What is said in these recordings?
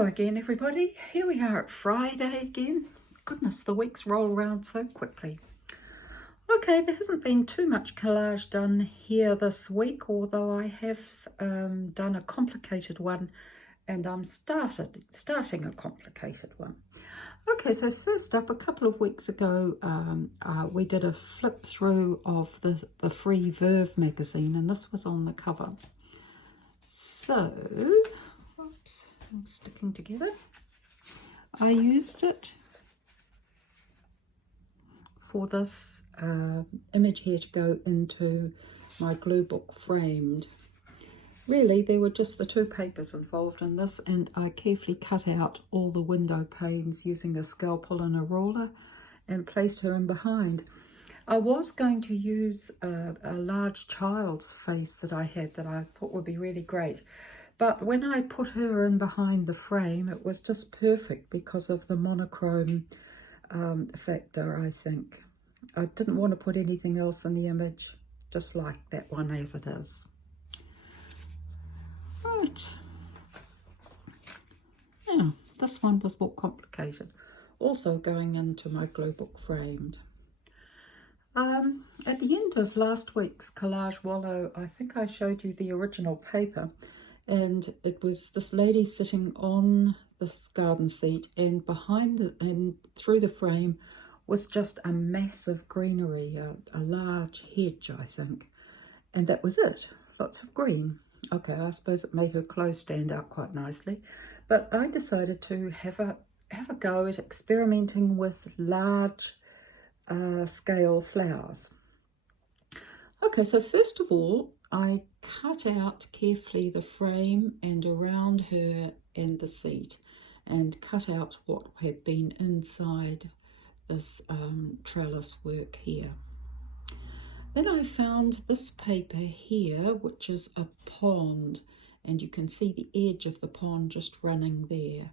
Hello again, everybody. Here we are at Friday again. Goodness, the weeks roll around so quickly. Okay, there hasn't been too much collage done here this week, although I have done a complicated one, and I'm starting a complicated one. Okay, so first up, a couple of weeks ago, we did a flip through of the free Verve magazine, and this was on the cover. So, oops, it's sticking together. I used it for this image here to go into my glue book framed. Really, there were just the two papers involved in this, and I carefully cut out all the window panes using a scalpel and a ruler and placed her in behind. I was going to use a large child's face that I had that I thought would be really great, but when I put her in behind the frame, it was just perfect because of the monochrome factor, I think. I didn't want to put anything else in the image, just like that one as it is. Right. Yeah, this one was more complicated. Also going into my glue book framed. At the end of last week's Collage Wallow, I think I showed you the original paper, and it was this lady sitting on this garden seat, and behind and through the frame was just a massive greenery, a large hedge, I think, and that was it. Lots of green. Okay, I suppose it made her clothes stand out quite nicely, but I decided to have a go at experimenting with large scale flowers. Okay, so first of all, I cut out carefully the frame and around her and the seat, and cut out what had been inside this trellis work here. Then I found this paper here, which is a pond, and you can see the edge of the pond just running there.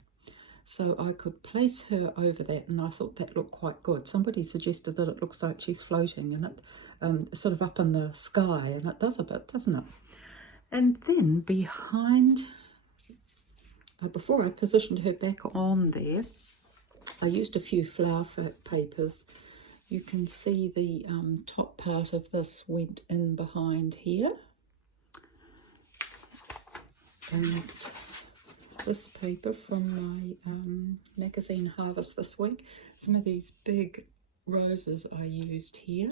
So I could place her over that, and I thought that looked quite good. Somebody suggested that it looks like she's floating, and it sort of up in the sky, and it does a bit, doesn't it? And then behind, before I positioned her back on there, I used a few flower papers. You can see the top part of this went in behind here. And this paper from my magazine Harvest this week, some of these big roses I used here.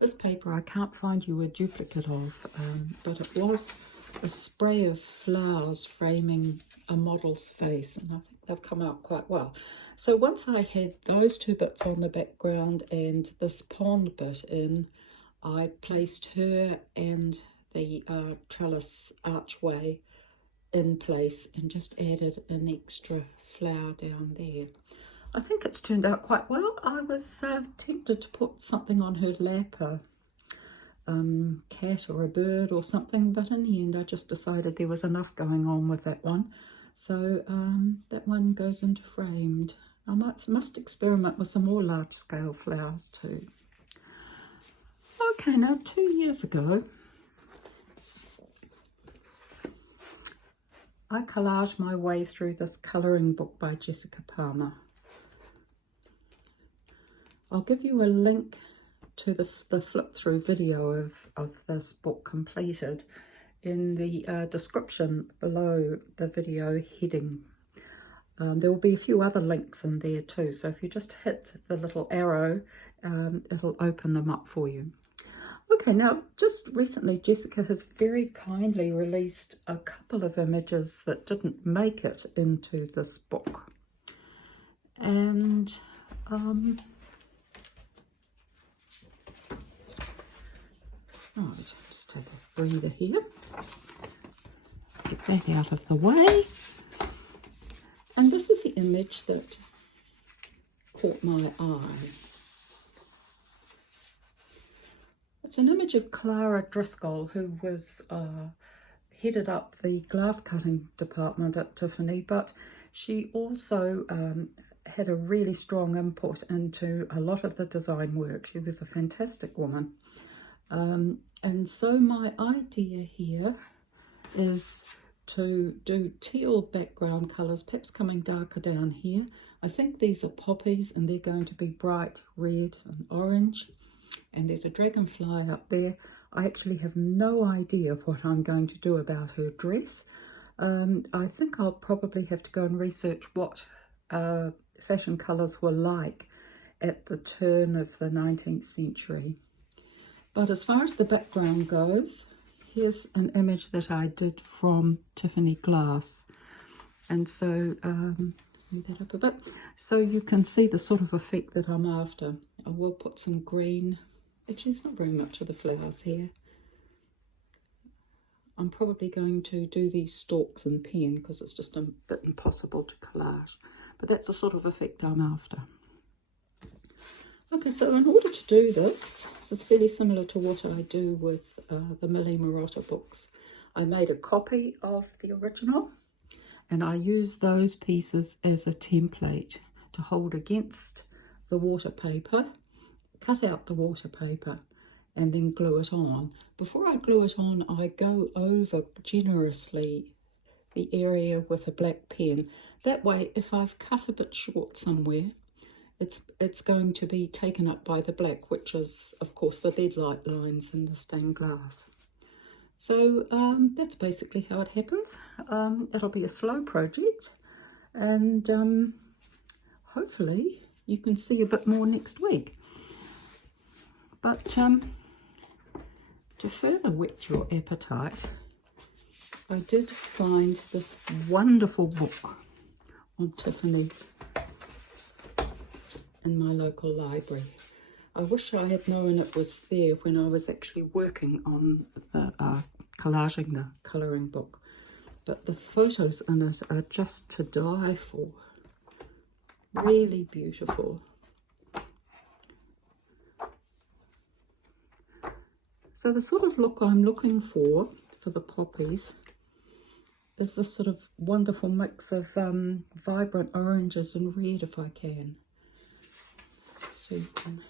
This paper I can't find you a duplicate of, but it was a spray of flowers framing a model's face, and I think they've come out quite well. So once I had those two bits on the background and this pond bit in, I placed her and the trellis archway in place and just added an extra flower down there. I think it's turned out quite well. I was tempted to put something on her lap, a cat or a bird or something, but in the end I just decided there was enough going on with that one. So that one goes into framed. I must experiment with some more large scale flowers too. Okay, now 2 years ago, I collaged my way through this colouring book by Jessica Palmer. I'll give you a link to the flip through video of this book completed in the description below the video heading. There will be a few other links in there too, so if you just hit the little arrow, it'll open them up for you. Okay, now just recently Jessica has very kindly released a couple of images that didn't make it into this book. And right, just take a breather here. Get that out of the way. And this is the image that caught my eye. It's an image of Clara Driscoll, who was headed up the glass cutting department at Tiffany, but she also had a really strong input into a lot of the design work. She was a fantastic woman. And so my idea here is to do teal background colours, perhaps coming darker down here. I think these are poppies and they're going to be bright red and orange. And there's a dragonfly up there. I actually have no idea what I'm going to do about her dress. I think I'll probably have to go and research what fashion colours were like at the turn of the 19th century. But as far as the background goes, here's an image that I did from Tiffany Glass. And so, move that up a bit, so you can see the sort of effect that I'm after. I will put some green. Actually, it's not very much of the flowers here. I'm probably going to do these stalks in pen because it's just a bit impossible to collage. But that's the sort of effect I'm after. Okay, so in order to do this is fairly similar to what I do with the Millie Marotta books. I made a copy of the original and I use those pieces as a template to hold against the water paper, cut out the water paper and then glue it on. Before I glue it on, I go over generously the area with a black pen. That way, if I've cut a bit short somewhere, it's going to be taken up by the black, which is, of course, the lead light lines in the stained glass. So that's basically how it happens. It'll be a slow project, and hopefully you can see a bit more next week. But to further whet your appetite, I did find this wonderful book on Tiffany in my local library. I wish I had known it was there when I was actually working on the collaging the colouring book. But the photos in it are just to die for. Really beautiful. So the sort of look I'm looking for the poppies is this sort of wonderful mix of vibrant oranges and red if I can. So you can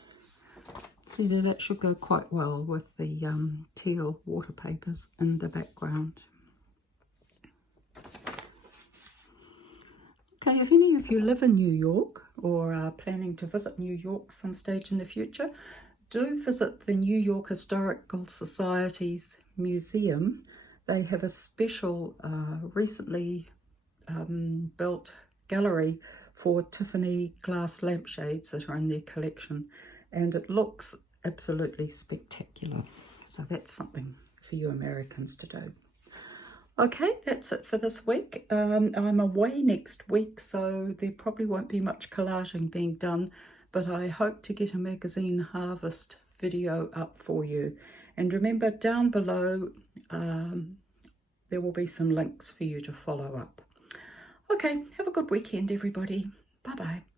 see there, that should go quite well with the teal water papers in the background. Okay, if any of you live in New York or are planning to visit New York some stage in the future, do visit the New York Historical Society's museum. They have a special recently built gallery for Tiffany Glass lampshades that are in their collection, and it looks absolutely spectacular. So that's something for you Americans to do. Okay, that's it for this week. I'm away next week, so there probably won't be much collaging being done, but I hope to get a magazine harvest video up for you. And remember, down below there will be some links for you to follow up. Okay, have a good weekend everybody. Bye bye.